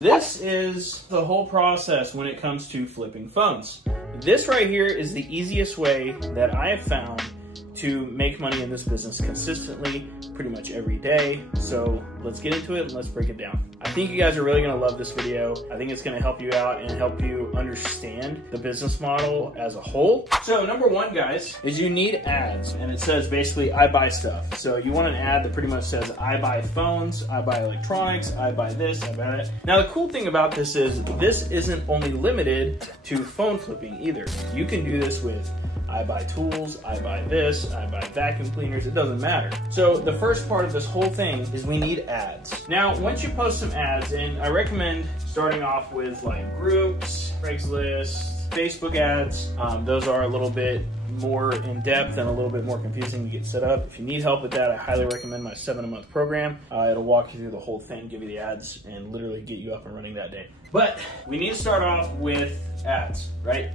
This is the whole process when it comes to flipping phones. This right here is the easiest way that I have found to make money in this business consistently, pretty much every day. So let's get into it and let's break it down. I think you guys are really gonna love this video. I think it's gonna help you out and help you understand the business model as a whole. So number one, guys, is you need ads. And it says basically, I buy stuff. So you want an ad that pretty much says, I buy phones, I buy electronics, I buy this, I buy that. Now the cool thing about this is this isn't only limited to phone flipping either. You can do this with I buy tools, I buy this, I buy vacuum cleaners, it doesn't matter. So the first part of this whole thing is we need ads. Now, once you post some ads, and I recommend starting off with like groups, Craigslist, Facebook ads. Those are a little bit more in depth and a little bit more confusing to get set up. If you need help with that, I highly recommend my 7-month program. It'll walk you through the whole thing, give you the ads, and literally get you up and running that day. But we need to start off with ads, right?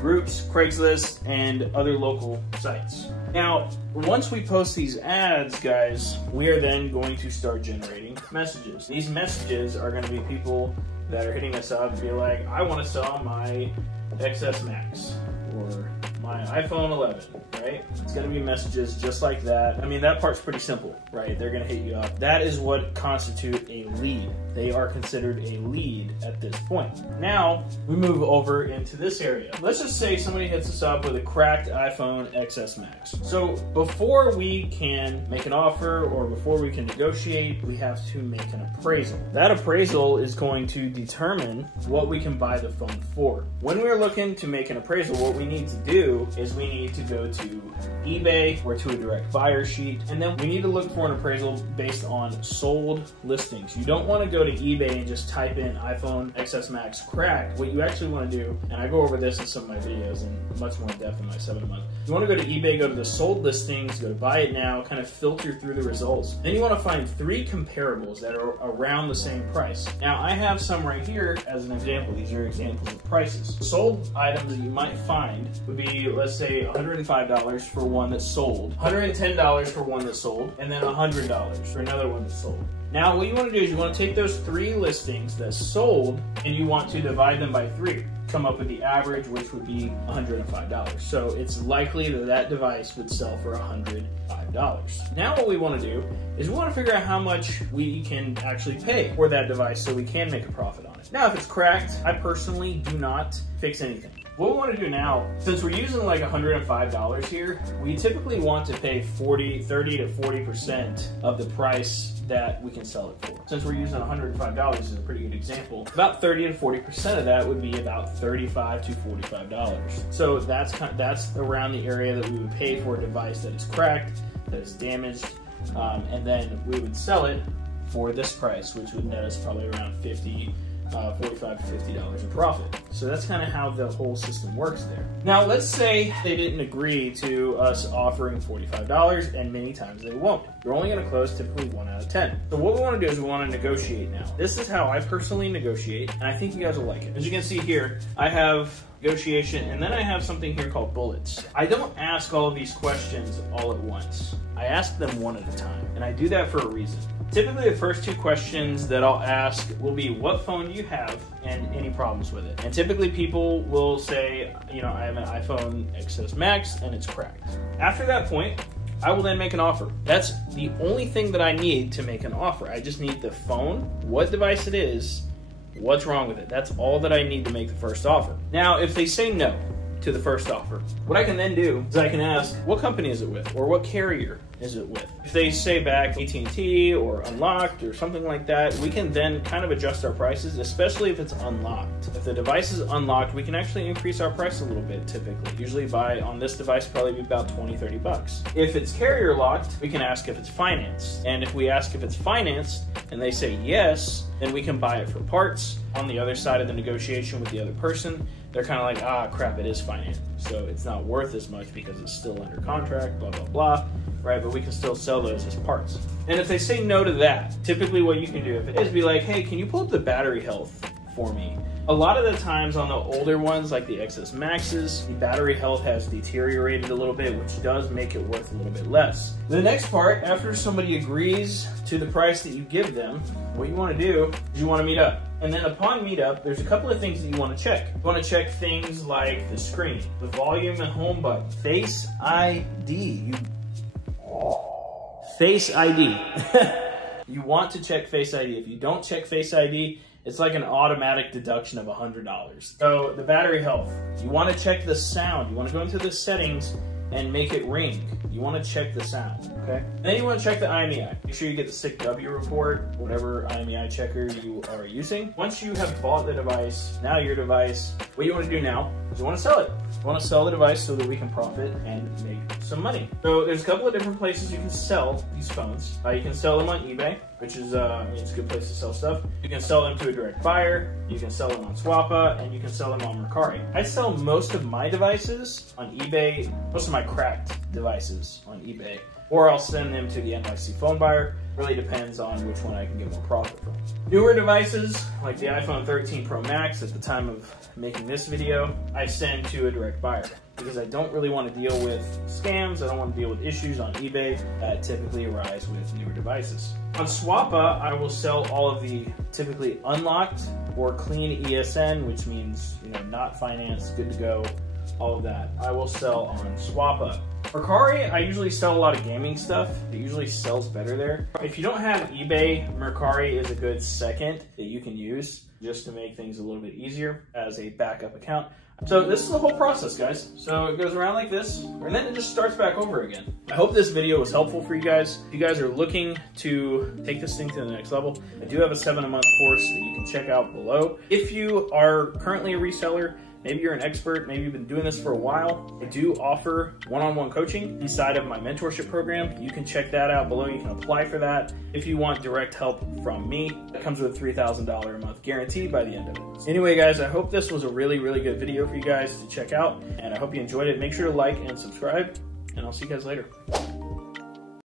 Groups, Craigslist, and other local sites. Now, once we post these ads, guys, we are then going to start generating messages. These messages are going to be people that are hitting us up and be like, I want to sell my XS Max or my iPhone 11, right? It's going to be messages just like that. I mean, that part's pretty simple, right? They're going to hit you up. That is what constitutes a lead. They are considered a lead at this point. Now, we move over into this area. Let's just say somebody hits us up with a cracked iPhone XS Max. So before we can make an offer or before we can negotiate, we have to make an appraisal. That appraisal is going to determine what we can buy the phone for. When we're looking to make an appraisal, what we need to do is we need to go to eBay or to a direct buyer sheet, and then we need to look for an appraisal based on sold listings. You don't want to go to eBay and just type in iPhone XS Max cracked. What you actually want to do, and I go over this in some of my videos in much more depth in my 7-month, you want to go to eBay, go to the sold listings, go to buy it now, kind of filter through the results. Then you want to find 3 comparables that are around the same price. Now I have some right here as an example. These are examples of prices. Sold items that you might find would be, let's say, $105 for one that's sold, $110 for one that's sold, and then $100 for another one that's sold. Now what you want to do is you want to take those 3 listings that's sold and you want to divide them by 3. Come up with the average, which would be $105. So it's likely that that device would sell for $105. Now what we want to do is we want to figure out how much we can actually pay for that device so we can make a profit on it. Now if it's cracked, I personally do not fix anything. What we want to do now, since we're using like $105 here, we typically want to pay 30 to 40% of the price that we can sell it for. Since we're using $105 is a pretty good example, about 30 to 40% of that would be about $35 to $45. So that's around the area that we would pay for a device that is cracked, that is damaged, and then we would sell it for this price, which would net us probably around $45 to $50 in profit. So that's kind of how the whole system works there. Now let's say they didn't agree to us offering $45, and many times they won't. You're only going to close typically 1 out of 10. So what we want to do is we want to negotiate now. This is how I personally negotiate, and I think you guys will like it. As you can see here, I have negotiation, and then I have something here called bullets. I don't ask all of these questions all at once. I ask them one at a time, and I do that for a reason. Typically, the first 2 questions that I'll ask will be, what phone do you have and any problems with it? And typically people will say, you know, I have an iPhone XS Max and it's cracked. After that point, I will then make an offer. That's the only thing that I need to make an offer. I just need the phone, what device it is, what's wrong with it. That's all that I need to make the first offer. Now, if they say no to the first offer, what I can then do is I can ask, what company is it with? Or what carrier is it with? If they say back AT&T or Unlocked or something like that, we can then kind of adjust our prices, especially if it's unlocked. If the device is unlocked, we can actually increase our price a little bit typically. Usually on this device, probably be about 20, 30 bucks. If it's carrier locked, we can ask if it's financed. And if we ask if it's financed and they say yes, then we can buy it for parts. On the other side of the negotiation with the other person, they're kind of like, ah, crap, it is financed. So it's not worth as much because it's still under contract, blah, blah, blah, right? But we can still sell those as parts. And if they say no to that, typically what you can do is be like, hey, can you pull up the battery health for me? A lot of the times on the older ones, like the XS Maxes, the battery health has deteriorated a little bit, which does make it worth a little bit less. The next part, after somebody agrees to the price that you give them, what you want to do is you want to meet up. And then upon Meetup, there's a couple of things that you want to check. You want to check things like the screen, the volume and home button, Face ID. Face ID. You want to check Face ID. If you don't check Face ID, it's like an automatic deduction of $100. So the battery health, you want to check the sound. You want to go into the settings and make it ring. You want to check the sound, okay? And then you want to check the IMEI. Make sure you get the SICK-W report, whatever IMEI checker you are using. Once you have bought the device, now your device, what you want to do now is you want to sell it. You want to sell the device so that we can profit and make some money. So there's a couple of different places you can sell these phones. You can sell them on eBay, which is it's a good place to sell stuff. You can sell them to a direct buyer. You can sell them on Swappa, and you can sell them on Mercari. I sell most of my devices on eBay, most of my cracked devices on eBay, or I'll send them to the NYC phone buyer. Really depends on which one I can get more profit from. Newer devices, like the iPhone 13 Pro Max at the time of making this video, I send to a direct buyer because I don't really want to deal with scams. I don't want to deal with issues on eBay that typically arise with newer devices. On Swappa, I will sell all of the typically unlocked or clean ESN, which means, you know, not financed, good to go, all of that. I will sell on Swappa. Mercari, I usually sell a lot of gaming stuff. It usually sells better there. If you don't have eBay, Mercari is a good second that you can use just to make things a little bit easier as a backup account. So this is the whole process, guys. So it goes around like this, and then it just starts back over again. I hope this video was helpful for you guys. If you guys are looking to take this thing to the next level, I do have a 7-a-month course that you can check out below. If you are currently a reseller, maybe you're an expert, maybe you've been doing this for a while, I do offer one-on-one coaching inside of my mentorship program. You can check that out below. You can apply for that. If you want direct help from me, that comes with a $3,000 a month guarantee by the end of it. Anyway, guys, I hope this was a really, really good video for you guys to check out, and I hope you enjoyed it. Make sure to like and subscribe, and I'll see you guys later.